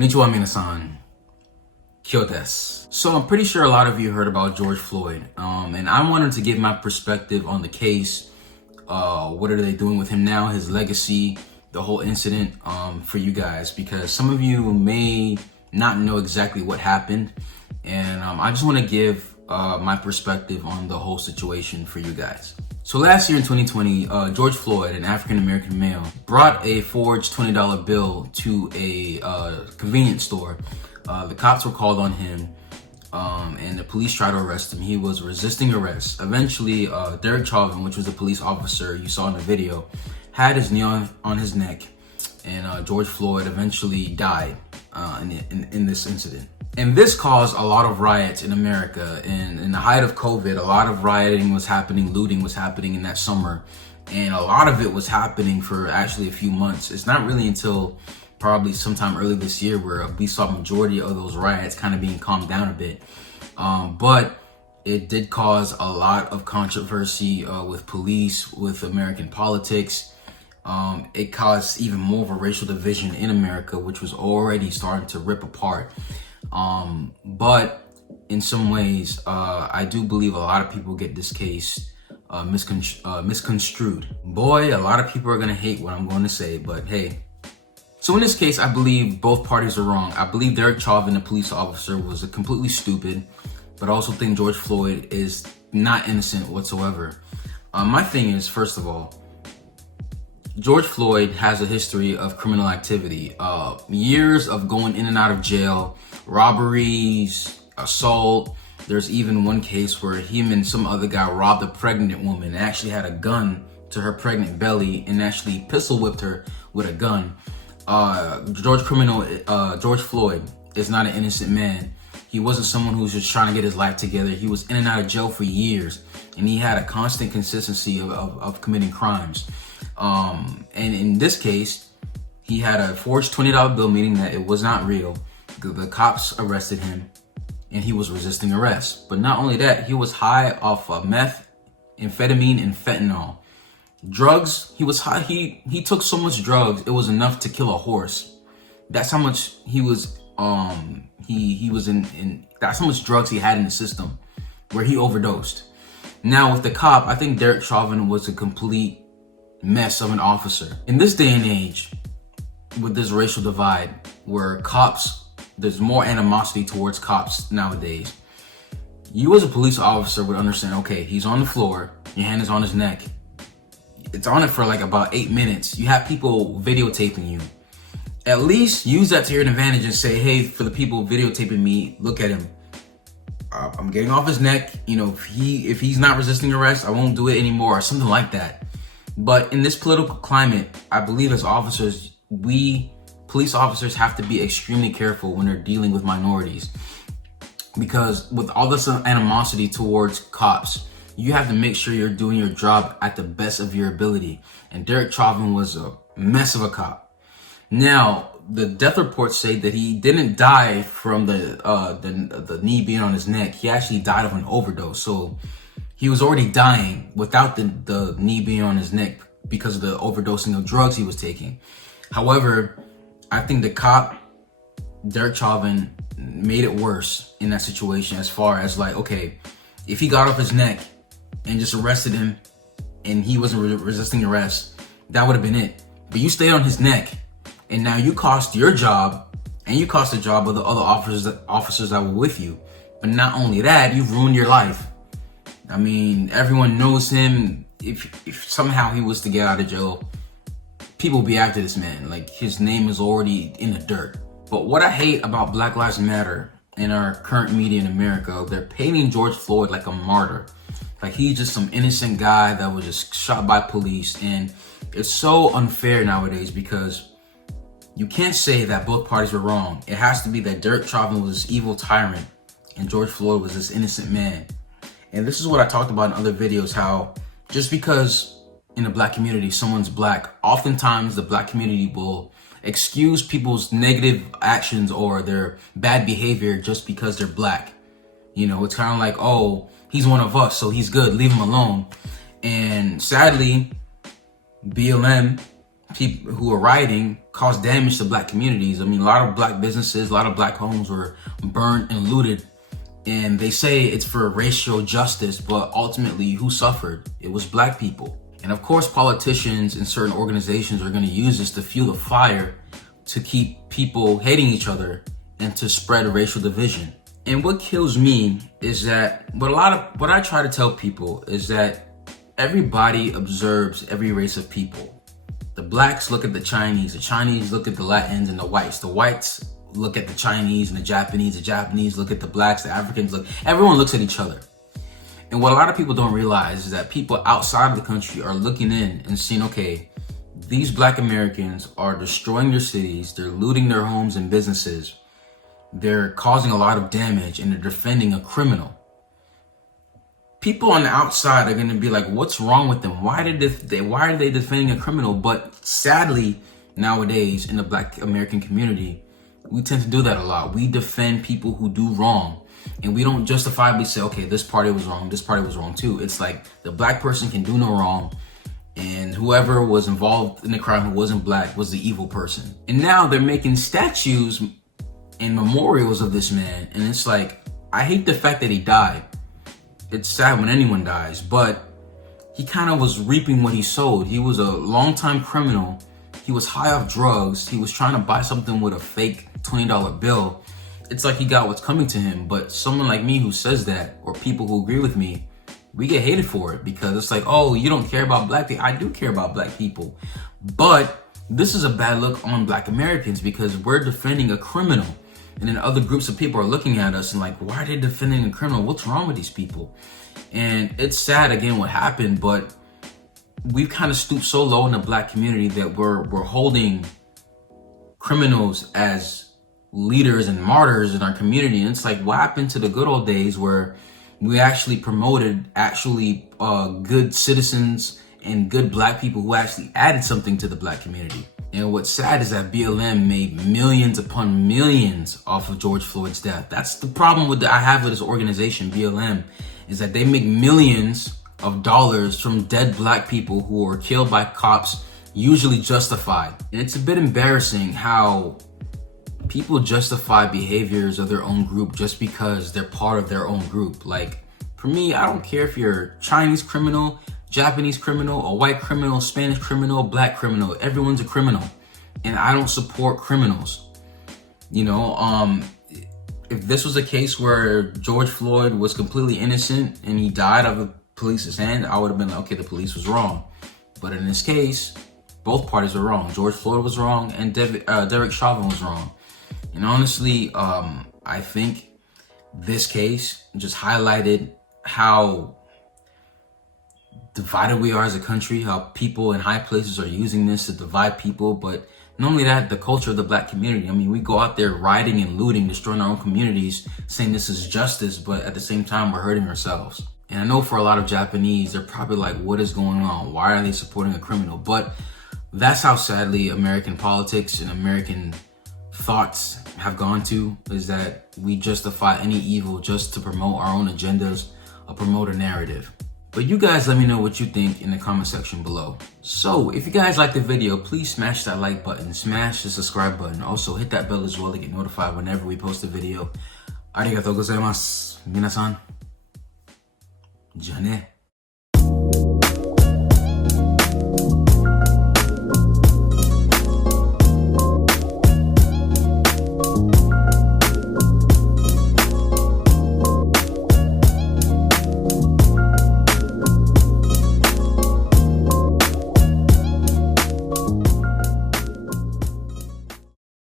Konnichiwa minasan. Kyo desu. So I'm pretty sure a lot of you heard about George Floyd, and I wanted to give my perspective on the case. What are they doing with him now, his legacy, the whole incident, for you guys, because some of you may not know exactly what happened, and I just want to give my perspective on the whole situation for you guys. So last year in 2020, George Floyd, an African-American male, brought a forged $20 bill to a convenience store. The cops were called on him, and the police tried to arrest him. He was resisting arrest. Eventually, Derek Chauvin, which was the police officer you saw in the video, had his knee on his neck, and George Floyd eventually died in this incident. And this caused a lot of riots in America. And in the height of COVID, a lot of rioting was happening, looting was happening in that summer. And a lot of it was happening for actually a few months. It's not really until probably sometime early this year where we saw a majority of those riots kind of being calmed down a bit. But it did cause a lot of controversy with police, with American politics. It caused even more of a racial division in America, which was already starting to rip apart. But in some ways, I do believe a lot of people get this case misconstrued. Boy, a lot of people are gonna hate what I'm going to say, but hey. So in this case, I believe both parties are wrong. I believe Derek Chauvin, the police officer, was completely stupid, but I also think George Floyd is not innocent whatsoever. My thing is, first of all, George Floyd has a history of criminal activity, years of going in and out of jail, robberies, assault. There's even one case where him and some other guy robbed a pregnant woman and actually had a gun to her pregnant belly and actually pistol whipped her with a gun. George Floyd is not an innocent man. He wasn't someone who was just trying to get his life together. He was in and out of jail for years, and he had a constant consistency of committing crimes. And in this case, he had a forged $20 bill, meaning that it was not real. The cops arrested him, and he was resisting arrest. But not only that, he was high off meth, amphetamine, and fentanyl. Drugs, he was high. He took so much drugs, it was enough to kill a horse. That's how much he was. He was in. That's how much drugs he had in the system, where he overdosed. Now with the cop, I think Derek Chauvin was a complete mess of an officer. In this day and age, with this racial divide, where cops, there's more animosity towards cops nowadays. You as a police officer would understand, okay, he's on the floor, your hand is on his neck. It's on it for like about 8 minutes. You have people videotaping you. At least use that to your advantage and say, hey, for the people videotaping me, look at him. I'm getting off his neck. You know, if he's not resisting arrest, I won't do it anymore, or something like that. But in this political climate, I believe as officers, police officers have to be extremely careful when they're dealing with minorities. Because with all this animosity towards cops, you have to make sure you're doing your job at the best of your ability. And Derek Chauvin was a mess of a cop. Now, the death reports say that he didn't die from the knee being on his neck. He actually died of an overdose. So he was already dying without the knee being on his neck because of the overdosing of drugs he was taking. However, I think the cop, Derek Chauvin, made it worse in that situation, as far as like, okay, if he got off his neck and just arrested him and he wasn't resisting arrest, that would have been it. But you stayed on his neck, and now you cost your job and you cost the job of the other officers that were with you. But not only that, you've ruined your life. I mean, everyone knows him. If somehow he was to get out of jail, people will be after this man. Like, his name is already in the dirt. But what I hate about Black Lives Matter in our current media in America, they're painting George Floyd like a martyr. Like he's just some innocent guy that was just shot by police. And it's so unfair nowadays because you can't say that both parties were wrong. It has to be that Derek Chauvin was this evil tyrant and George Floyd was this innocent man. And this is what I talked about in other videos, how just because in the black community someone's black, oftentimes the black community will excuse people's negative actions or their bad behavior just because they're black. You know, it's kind of like, oh, he's one of us, so he's good, leave him alone. And sadly, BLM people who are rioting caused damage to black communities. I mean, a lot of black businesses, a lot of black homes were burnt and looted. And they say it's for racial justice, but ultimately who suffered? It was black people. And of course, politicians and certain organizations are going to use this to fuel the fire to keep people hating each other and to spread racial division. And what kills me is that what I try to tell people is that everybody observes every race of people. The blacks look at the Chinese look at the Latins and the whites look at the Chinese and the Japanese look at the blacks, the Africans everyone looks at each other. And what a lot of people don't realize is that people outside of the country are looking in and seeing, okay, these black Americans are destroying their cities, they're looting their homes and businesses, they're causing a lot of damage, and they're defending a criminal. People on the outside are going to be like, what's wrong with them? Why are they defending a criminal? But sadly, nowadays in the black American community, we tend to do that a lot. We defend people who do wrong, and we don't justifiably say, okay, this party was wrong, this party was wrong too. It's like the black person can do no wrong, and whoever was involved in the crime who wasn't black was the evil person. And now they're making statues and memorials of this man, and it's like, I hate the fact that he died. It's sad when anyone dies, but he kind of was reaping what he sowed. He was a longtime criminal. He was high off drugs. He was trying to buy something with a fake $20 bill. It's like he got what's coming to him. But someone like me who says that, or people who agree with me, we get hated for it because it's like, oh, you don't care about black people. I do care about black people. But this is a bad look on black Americans because we're defending a criminal. And then other groups of people are looking at us and like, why are they defending a criminal? What's wrong with these people? And it's sad, again, what happened, but we've kind of stooped so low in the black community that we're holding criminals as leaders and martyrs in our community. And it's like, what happened to the good old days where we actually promoted good citizens and good black people who actually added something to the black community? And what's sad is that BLM made millions upon millions off of George Floyd's death. That's the problem I have with this organization, BLM, is that they make millions of dollars from dead black people who were killed by cops, usually justified. And it's a bit embarrassing how people justify behaviors of their own group just because they're part of their own group. Like, for me, I don't care if you're a Chinese criminal, Japanese criminal, a white criminal, Spanish criminal, black criminal. Everyone's a criminal. And I don't support criminals. You know, if this was a case where George Floyd was completely innocent and he died of the police's hand, I would have been like, okay, the police was wrong. But in this case, both parties are wrong. George Floyd was wrong and Derek Chauvin was wrong. And honestly, I think this case just highlighted how divided we are as a country, how people in high places are using this to divide people. But not only that, the culture of the black community. I mean, we go out there rioting and looting, destroying our own communities, saying this is justice, but at the same time, we're hurting ourselves. And I know for a lot of Japanese, they're probably like, what is going on? Why are they supporting a criminal? But that's how sadly American politics and American thoughts have gone to, is that we justify any evil just to promote our own agendas or promote a narrative. But you guys let me know what you think in the comment section below. So if you guys like the video, please smash that like button, smash the subscribe button. Also hit that bell as well to get notified whenever we post a video. Arigatou gozaimasu. Minasan. じゃあね。